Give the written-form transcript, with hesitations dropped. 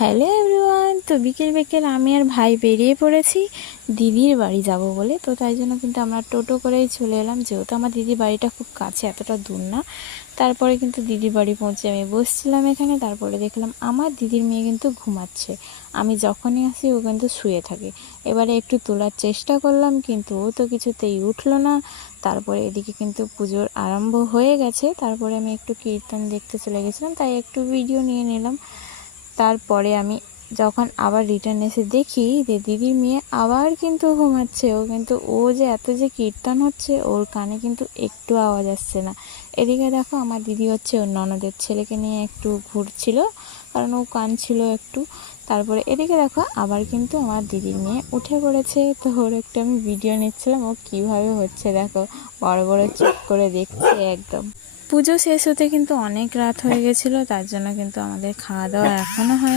Hello everyone, তো বিকেল বিকেল আমি আর ভাই বেরিয়ে পড়েছি দিদির বাড়ি যাব বলে। তো তাই জন্য কিন্তু আমরা টোটো করেই চলে এলাম, যেহেতু আমার দিদির বাড়িটা খুব কাছে, এতটা দূর না। তারপরে কিন্তু দিদির বাড়ি পৌঁছে আমি বসছিলাম এখানে। তারপরে দেখলাম আমার দিদির মেয়ে কিন্তু ঘুমাচ্ছে। আমি যখনই আসি ও কিন্তু শুয়ে থাকে। এবারে একটু তোলার চেষ্টা করলাম, কিন্তু ও তো কিছুতেই উঠলো না। তারপরে এদিকে কিন্তু পুজোর আরম্ভ হয়ে গেছে। তারপরে আমি একটু কীর্তন দেখতে চলে গেছিলাম, তাই একটু ভিডিও নিয়ে নিলাম। তারপরে আমি যখন আবার রিটার্ন এসে দেখি যে দিদির মেয়ে আবার কিন্তু ঘুমাচ্ছে। ও যে এত যে কীর্তন হচ্ছে, ওর কানে কিন্তু একটু আওয়াজ আসছে না। এদিকে দেখো আমার দিদি হচ্ছে ওর ননদের ছেলেকে নিয়ে একটু ঘুরছিল, কারণ ও কাঁদছিল একটু। তারপরে এদিকে দেখো আবার কিন্তু আমার দিদির মেয়ে উঠে পড়েছে। তো ওর একটু আমি ভিডিও নিচ্ছিলাম, ও কীভাবে হচ্ছে দেখো, বড় বড় চোখ করে দেখছে একদম। পুজো শেষ হতে কিন্তু অনেক রাত হয়ে গেছিলো, তার জন্য কিন্তু আমাদের খাওয়া দাওয়া এখনও হয়নি।